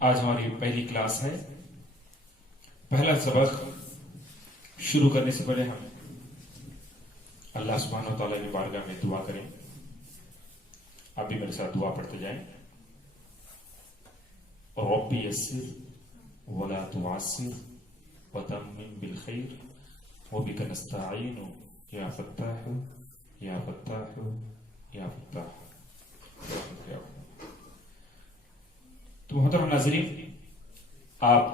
آج ہماری پہلی کلاس ہے. پہلا سبق شروع کرنے سے پہلے ہم اللہ سبحانہ و تعالیٰ کی بارگاہ میں دعا کریں. آپ بھی میرے ساتھ دعا پڑھتے جائیں. رب یسر ولا تعسر وتمم بالخیر وبک نستعین یا فتاح یا فتاح یا فتاح. تو محترم ناظرین، آپ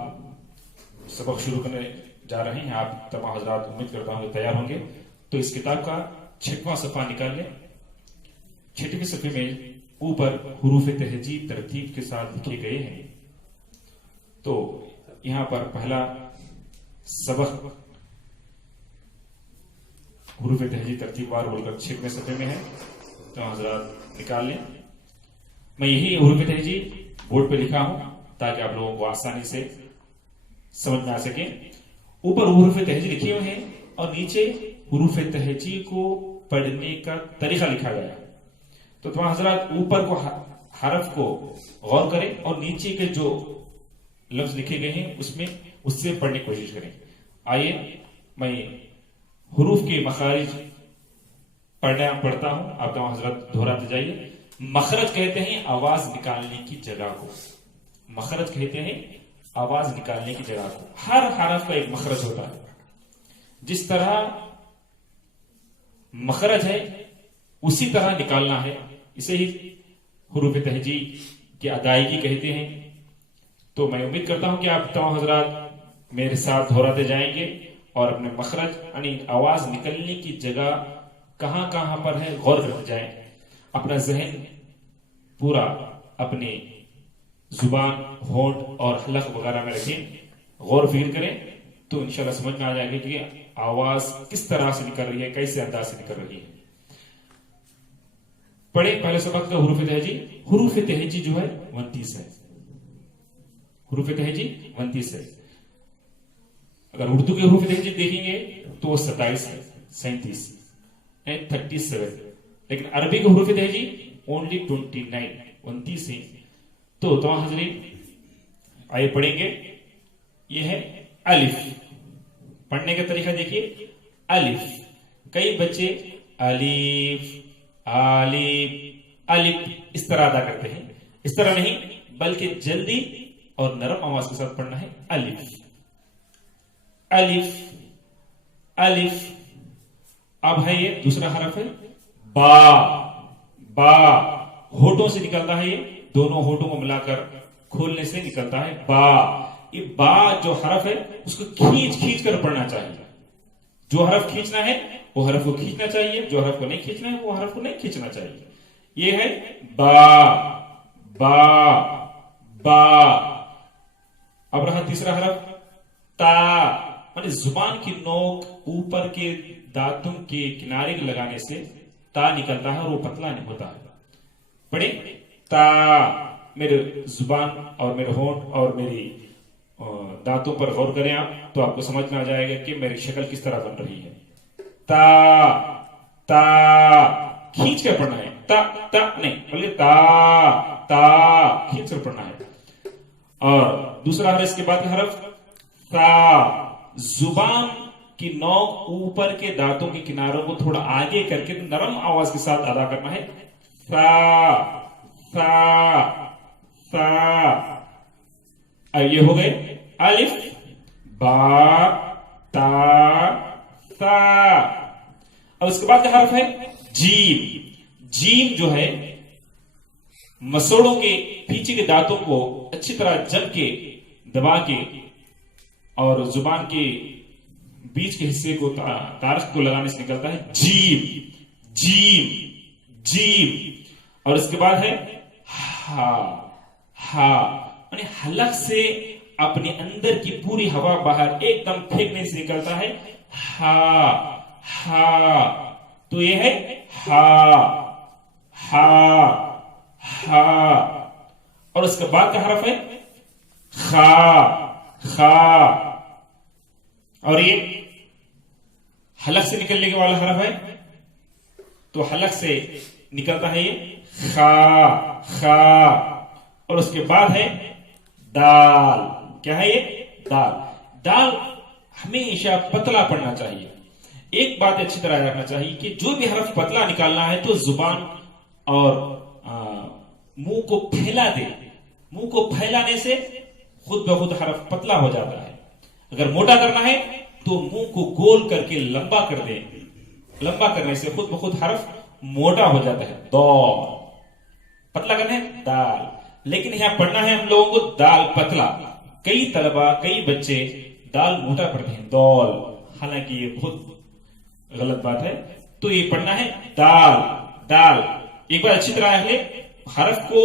سبق شروع کرنے جا رہے ہیں. آپ تمام حضرات امید کرتا ہوں کہ تیار ہوں گے. تو اس کتاب کا 6واں صفحہ نکال لیں. 6ویں صفحے میں اوپر حروف تہجی ترتیب کے ساتھ لکھے گئے ہیں. تو یہاں پر پہلا سبق حروف تہجی ترتیب وار بول کر 6ویں صفحے میں ہے. تو حضرات نکال لیں. میں یہی حروف تہجی بورڈ پہ لکھا ہوں تاکہ آپ لوگوں کو آسانی سے سمجھ میں آ سکے. اوپر حروف تہجی لکھے ہوئے ہیں اور نیچے حروف تہجی کو پڑھنے کا طریقہ لکھا گیا ہے. تو تمام حضرات اوپر کو حرف کو غور کریں اور نیچے کے جو لفظ لکھے گئے ہیں اس سے پڑھنے کی کوشش کریں. آئیے میں حروف کے مخارج پڑھتا ہوں. آپ تمام حضرات دہراتے جائیے. مخرج کہتے ہیں آواز نکالنے کی جگہ کو. مخرج کہتے ہیں آواز نکالنے کی جگہ کو. ہر حرف کا ایک مخرج ہوتا ہے. جس طرح مخرج ہے اسی طرح نکالنا ہے. اسے ہی حروف تہجی کی ادائیگی کہتے ہیں. تو میں امید کرتا ہوں کہ آپ تمام حضرات میرے ساتھ دہراتے جائیں گے اور اپنے مخرج یعنی آواز نکلنے کی جگہ کہاں کہاں پر ہے غور کرتے جائیں. اپنا ذہن پورا اپنے زبان، ہونٹ اور حلق وغیرہ میں رکھیں. غور و فکر کریں تو انشاءاللہ سمجھ میں آ جائے گا کہ آواز کس طرح سے نکل رہی ہے، کیسے انداز سے نکل رہی ہے. پڑھیں پہلے سبق کا حروف تہجی. حروف تہجی جو ہے 29 ہے. حروف تہجی 29 ہے. اگر اردو کے حروف تہجی دیکھیں گے تو وہ 27 ہے، 37 37. لیکن عربی کے حروف تہجی اونلی 29 ہیں. تو تمام حضرین آئے پڑھیں گے. یہ ہے الف. پڑھنے کا طریقہ دیکھیے. الف. کئی بچے الف الف الف اس طرح ادا کرتے ہیں. اس طرح نہیں بلکہ جلدی اور نرم آواز کے ساتھ پڑھنا ہے. الف الف الف. اب ہے یہ دوسرا حرف ہے با. با ہونٹوں سے نکلتا ہے. یہ دونوں ہونٹوں کو ملا کر کھولنے سے نکلتا ہے با. یہ با جو حرف ہے اس کو کھینچ کھینچ کر پڑھنا چاہیے. جو حرف کھینچنا ہے وہ حرف کو کھینچنا چاہیے، جو حرف کو نہیں کھینچنا ہے وہ حرف کو نہیں کھینچنا چاہیے. یہ ہے با با با. اب رہا تیسرا حرف تا. یعنی زبان کی نوک اوپر کے دانتوں کے کنارے لگانے سے تا نکلتا ہے اور وہ پتلا نہیں ہوتا ہے. پڑھیں تا. میرے زبان اور میرے ہونٹ اور میری دانتوں پر غور کریں آپ تو آپ کو سمجھ میں آ جائے گا کہ میری شکل کس طرح بن رہی ہے. تا تا کھینچ کر پڑھنا ہے. تا تا نہیں بولے تا تا کھینچ کر پڑھنا ہے. اور دوسرا حرف اس کے بعد کا حرف تا. زبان کی نوک اوپر کے دانتوں کے کناروں کو تھوڑا آگے کر کے نرم آواز کے ساتھ ادا کرنا ہے. تا تا تا. اب یہ ہو گئے الف با تا تا. اور اس کے بعد کا حرف ہے جیم. جیم جو ہے مسوڑوں کے پیچھے کے دانتوں کو اچھی طرح جم کے دبا کے اور زبان کے بیچ کے حصے کو تارخ کو لگانے سے نکلتا ہے جیم جیم جیم. اور اس کے بعد ہے ہا ہا. یعنی حلق سے اپنے اندر کی پوری ہوا باہر ایک دم پھینکنے سے نکلتا ہے ہا ہا. تو یہ ہے ہا ہا ہا. اور اس کے بعد کا حرف ہے خا خا. اور یہ حلق سے نکلنے کے والا حرف ہے تو حلق سے نکلتا ہے یہ خا خا. اور اس کے بعد ہے دال. کیا ہے یہ؟ دال. دال ہمیشہ پتلا پڑھنا چاہیے. ایک بات اچھی طرح رکھنا چاہیے کہ جو بھی حرف پتلا نکالنا ہے تو زبان اور منہ کو پھیلا دے. منہ کو پھیلانے سے خود بخود حرف پتلا ہو جاتا ہے. اگر موٹا کرنا ہے تو منہ کو گول کر کے لمبا کر دے. لمبا کرنے سے خود بخود حرف موٹا ہو جاتا ہے. دال. پتلا کرنا ہے دال. لیکن یہاں پڑھنا ہے ہم لوگوں کو دال پتلا. کئی طلبہ کئی بچے دال موٹا پڑھتے ہیں دال، حالانکہ یہ بہت غلط بات ہے. تو یہ پڑھنا ہے دال. دال. ایک بار اچھی طرح ہے، حرف کو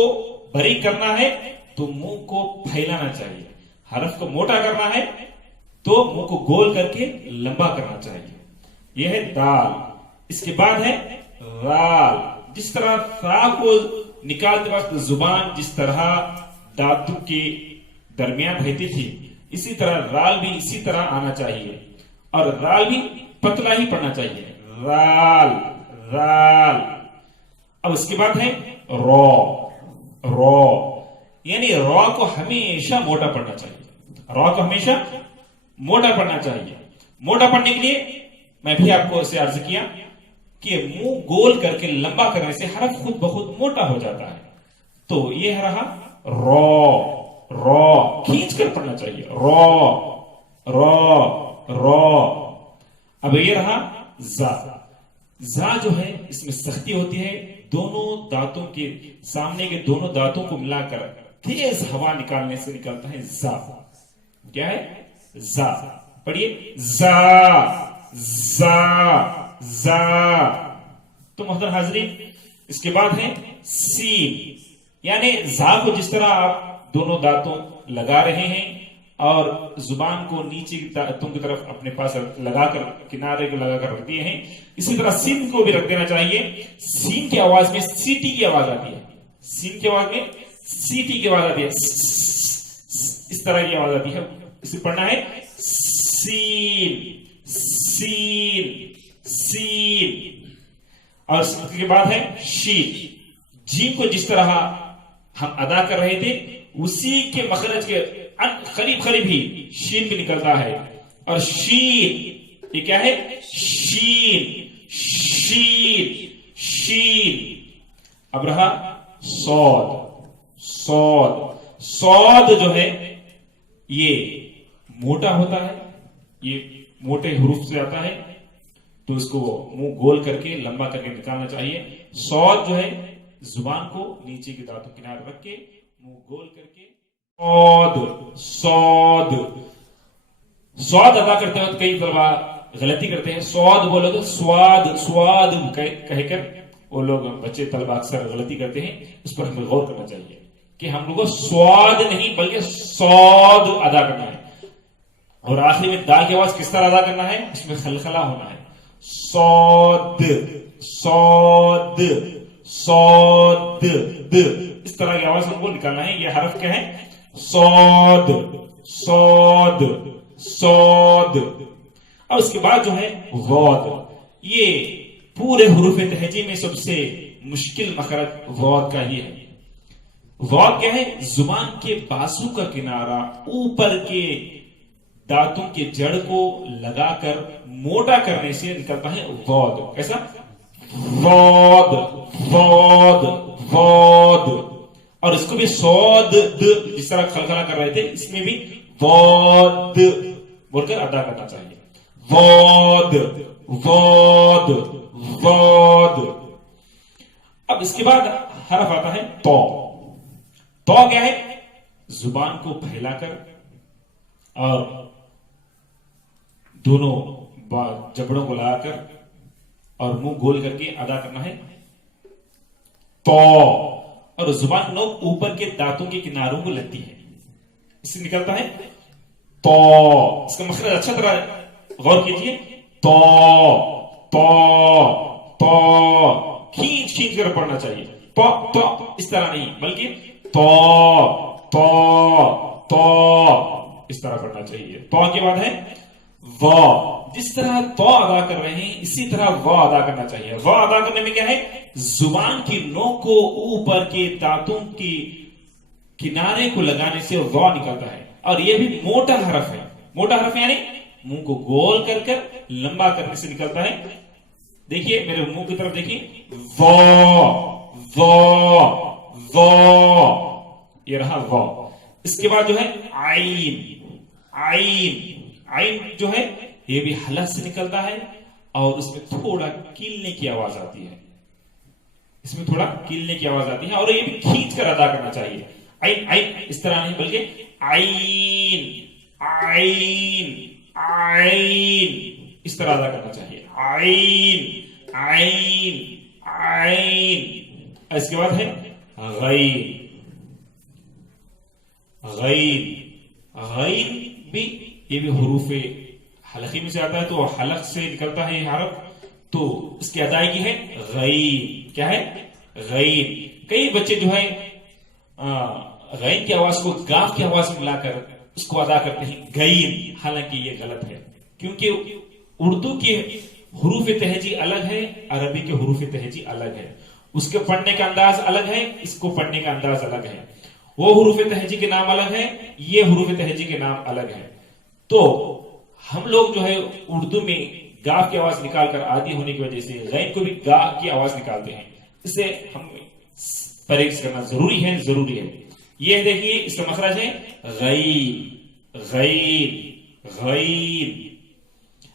باریک کرنا ہے تو منہ کو پھیلانا چاہیے. حرف کو موٹا کرنا ہے تو منہ کو گول کر کے لمبا کرنا چاہیے. یہ ہے دال. اس کے بعد ہے رال. جس طرح را کو نکالتے وقت زبان جس طرح دانتوں کے درمیان رہتی تھی، اسی طرح رال بھی اسی طرح آنا چاہیے. اور رال بھی پتلا ہی پڑھنا چاہیے. رال. رال. اب اس کے بعد ہے رو. رو. یعنی رو کو ہمیشہ موٹا پڑھنا چاہیے. رو کو ہمیشہ موٹا پڑھنا چاہیے. موٹا پڑھنے کے لیے میں بھی آپ کو اسے عرض کیا کہ منہ گول کر کے لمبا کرنے سے حرف خود بخود موٹا ہو جاتا ہے. تو یہ رہا رو. رو کھینچ کر پڑھنا چاہیے. رو. رو. رو. اب یہ رہا زا. زا جو ہے اس میں سختی ہوتی ہے. دونوں دانتوں کے سامنے کے دونوں دانتوں کو ملا کر تیز ہوا نکالنے سے نکلتا ہے زا. کیا ہے؟ زا. پڑھیے زا. زا. زا. تو محترم حاضرین، اس کے بعد ہے سین. یعنی زا کو جس طرح آپ دونوں دانتوں لگا رہے ہیں اور زبان کو نیچے کی دانتوں کی طرف اپنے پاس لگا کر کنارے کو لگا کر رکھ دیے ہیں، اسی طرح سین کو بھی رکھ دینا چاہیے. سین کی آواز میں سیٹی کی آواز آتی ہے. سین کی آواز میں سیٹی کی آواز آتی ہے. اس طرح کی آواز آتی ہے. اسے پڑھنا ہے سین. سین. سین. اور اس کے بعد ہے شین. جیم کو جس طرح ہم ادا کر رہے تھے اسی کے مخرج کے قریب قریب ہی شین بھی نکلتا ہے. اور شین یہ کیا ہے؟ شین. شین. شین. اب رہا صاد. صاد. صاد جو ہے یہ موٹا ہوتا ہے. یہ موٹے حروف سے آتا ہے تو اس کو منہ گول کر کے لمبا کر کے نکالنا چاہیے. صاد جو ہے زبان کو نیچے کی دانتوں کنارے رکھ کے منہ گول کر کے صاد. صاد. صاد ادا کرتے وقت کئی طلبہ غلطی کرتے ہیں. صاد بولو تو سواد سواد کہہ کر وہ لوگ بچے طلبہ اکثر غلطی کرتے ہیں. اس پر ہمیں غور کرنا چاہیے کہ ہم لوگوں کو سواد نہیں بلکہ صاد ادا کرنا ہے. اور آخری میں دال کی آواز کس طرح ادا کرنا ہے؟ اس میں خلخلہ ہونا ہے. صاد. صاد. صاد. اس طرح کی آواز ہم کو نکالنا ہے. یہ حرف کیا ہے؟ صاد. صاد. صاد. اور اس کے بعد جو ہے غاد. یہ پورے حروف تہجی میں سب سے مشکل مخرج غاد کا ہی ہے. غاد کیا ہے؟ زبان کے بازو کا کنارہ اوپر کے دانتوں کے جڑ کو لگا کر موٹا کرنے سے نکلتا ہے غاد. کیسا؟ غاد. غاد. غاد. اور اس کو بھی صاد جس طرح خلخلہ کر رہے تھے اس میں بھی غاد بول کر ادا کرنا چاہیے. غاد. غاد. غاد. اب اس کے بعد حرف آتا ہے تو. تو کیا ہے؟ زبان کو پھیلا کر اور دونوں جبڑوں کو لگا کر اور منہ گول کر کے ادا کرنا ہے تو. اور زبان نوک اوپر کے دانتوں کے کناروں کو لگتی ہے. اس سے نکلتا ہے تو. اس کا مخرج اچھا طرح غور کیجئے. تو. تو. تو. کھینچ کھینچ کر پڑھنا چاہیے. تو تو اس طرح نہیں بلکہ تو. تو. تو اس طرح پڑھنا چاہیے. تو کے بعد ہے وا. جس طرح تو ادا کر رہے ہیں اسی طرح وا ادا کرنا چاہیے. وا ادا کرنے میں کیا ہے؟ زبان کی نوک کو اوپر کے دانتوں کی کنارے کو لگانے سے ضا نکلتا ہے، اور یہ بھی موٹا حرف ہے. موٹا حرف یعنی منہ کو گول کر کر لمبا کرنے سے نکلتا ہے. دیکھیے میرے منہ کی طرف دیکھیے، یہ رہا وا. اس کے بعد جو ہے عین جو ہے یہ بھی حلق سے نکلتا ہے، اور اس میں تھوڑا کیلنے کی آواز آتی ہے. اس میں تھوڑا کیلنے کی آواز آتی ہے، اور یہ بھی کھینچ کر ادا کرنا چاہیے. عین اس طرح نہیں، بلکہ عین اس طرح ادا کرنا چاہیے. عین. اس کے بعد ہے غین بھی، یہ بھی حروف حلقی میں سے آتا ہے، تو حلق سے نکلتا ہے یہ حرف، تو اس کی ادائیگی ہے غین. کیا ہے؟ غین. کئی بچے جو ہے غین کی آواز کو گاف کی آواز میں ملا کر اس کو ادا کرتے ہیں غین، حالانکہ یہ غلط ہے، کیونکہ اردو کے حروف تہجی الگ ہے، عربی کے حروف تہجی الگ ہے. اس کے پڑھنے کا انداز الگ ہے، اس کو پڑھنے کا انداز الگ ہے. وہ حروف تہجی کے نام الگ ہے، یہ حروف تہجی کے نام الگ ہے. تو ہم لوگ جو ہے اردو میں گاف کی آواز نکال کر عادی ہونے کی وجہ سے غین کو بھی گا کی آواز نکالتے ہیں. اسے ہم پرہیز کرنا ضروری ہے. یہ دیکھیے اس کا مخرج ہے غین.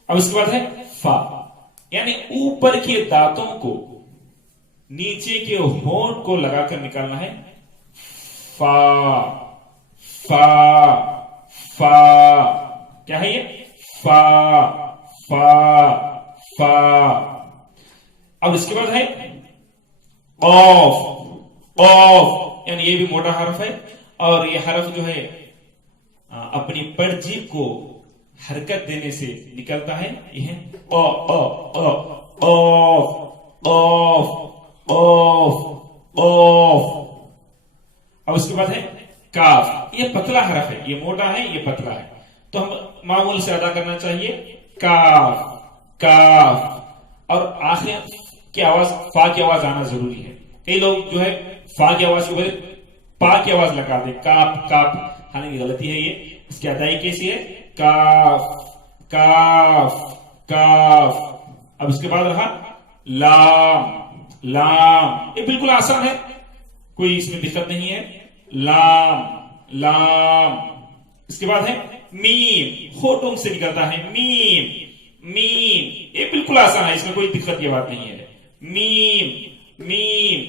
اب اس کے بعد ہے فا، یعنی اوپر کے دانتوں کو نیچے کے ہونٹ کو لگا کر نکالنا ہے. فا کیا ہے یہ؟ فا. اب اس کے بعد ہے قاف، یعنی یہ بھی موٹا حرف ہے، اور یہ حرف جو ہے اپنی پڑ جیب کو حرکت دینے سے نکلتا ہے. یہ ہے اب اس کے بعد ہے کاف. یہ پتلا حرف ہے، یہ موٹا ہے، یہ پتلا ہے، تو ہم معمول سے ادا کرنا چاہیے کاف. اور آخر کی آواز فا کی آواز آنا ضروری ہے. کئی لوگ جو ہے فا کی آواز کے بجائے پا کی آواز لگا دے، کاپ، حالانکہ غلطی ہے. یہ اس کی ادائی کیسی ہے؟ کاف. اب اس کے بعد رہا لام. یہ بالکل آسان ہے، کوئی اس میں دقت نہیں ہے. لام. اس کے بعد ہے میم، ہونٹوں سے نکلتا ہے میم. یہ بالکل آسان ہے، اس میں کوئی دقت کی بات نہیں ہے. میم.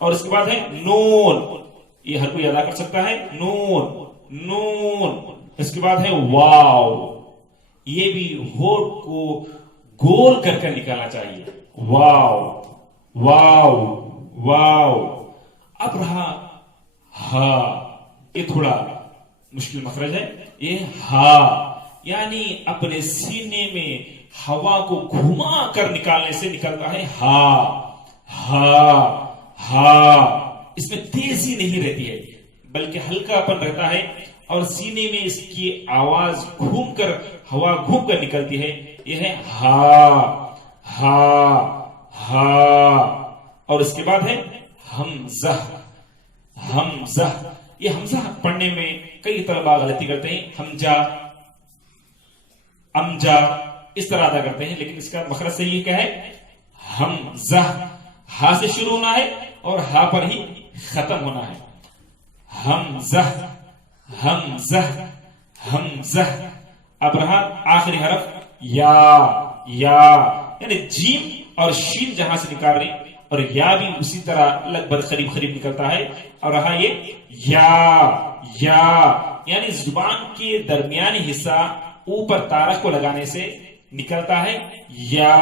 اور اس کے بعد ہے نون، یہ ہر کوئی ادا کر سکتا ہے. نون. اس کے بعد ہے واو، یہ بھی ہونٹ کو گول کر کر نکالنا چاہیے. واو. اب رہا ہا، یہ تھوڑا مشکل مخرج ہے. یہ ہا، یعنی اپنے سینے میں ہوا کو گھما کر نکالنے سے نکلتا ہے ہا. اس میں تیزی نہیں رہتی ہے، بلکہ ہلکا پن رہتا ہے، اور سینے میں اس کی آواز ہوا گھوم کر نکلتی ہے. یہ ہے ہا. اور اس کے بعد ہے حمزہ. یہ حمزہ پڑھنے میں کئی طلبہ غلطی کرتے ہیں، امجا اس طرح ادا کرتے ہیں، لیکن اس کا مخرج صحیح کیا ہے؟ حمزہ. ہا سے شروع ہونا ہے اور ہا پر ہی ختم ہونا ہے. حمزہ. اب رہا آخری حرف یا، یعنی جیم اور شین جہاں سے نکال رہی، اور یا بھی اسی طرح لگ بھگ قریب نکلتا ہے. اور رہا یہ یا، یعنی زبان کے درمیانی حصہ اوپر تارخ کو لگانے سے نکلتا ہے یا.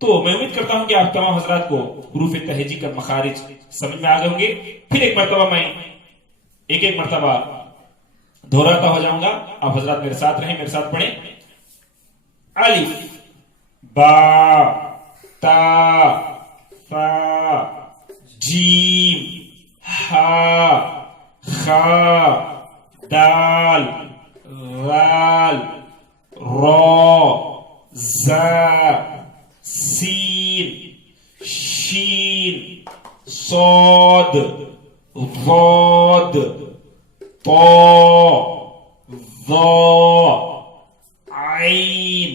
تو میں امید کرتا ہوں کہ آپ تمام حضرات کو حروف تہجی کا مخارج سمجھ میں آ گئے ہوں گے. پھر ایک مرتبہ میں ایک مرتبہ دہراتا ہو جاؤں گا، آپ حضرات میرے ساتھ رہیں، میرے ساتھ پڑھیں. الف با تا ثا جیم ہا خا دال غال را زا سین شین صاد ضاد طا ظا عين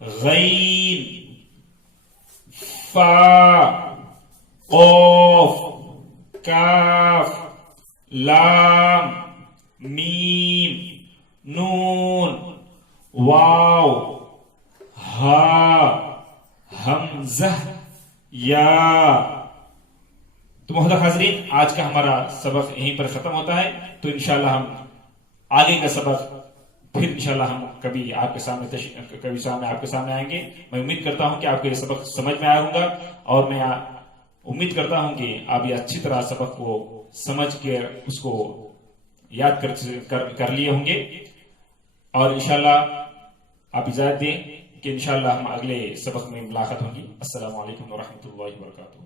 غين فا قاف کاف لام میم نون واو ہا حمزہ یا۔ تو محترم حاضرین، آج کا ہمارا سبق یہیں پر ختم ہوتا ہے، تو انشاءاللہ ہم آگے کا سبق پھر انشاءاللہ ہم کبھی آپ کے سامنے آئیں گے۔ میں امید کرتا ہوں کہ آپ کو یہ سبق سمجھ میں آیا ہوگا، اور میں امید کرتا ہوں کہ آپ یہ اچھی طرح سبق کو سمجھ کے اس کو یاد کر لیے ہوں گے، اور انشاءاللہ آپ اجازت دیں کہ انشاءاللہ ہم اگلے سبق میں ملاقات ہوگی۔ السلام علیکم ورحمۃ اللہ وبرکاتہ۔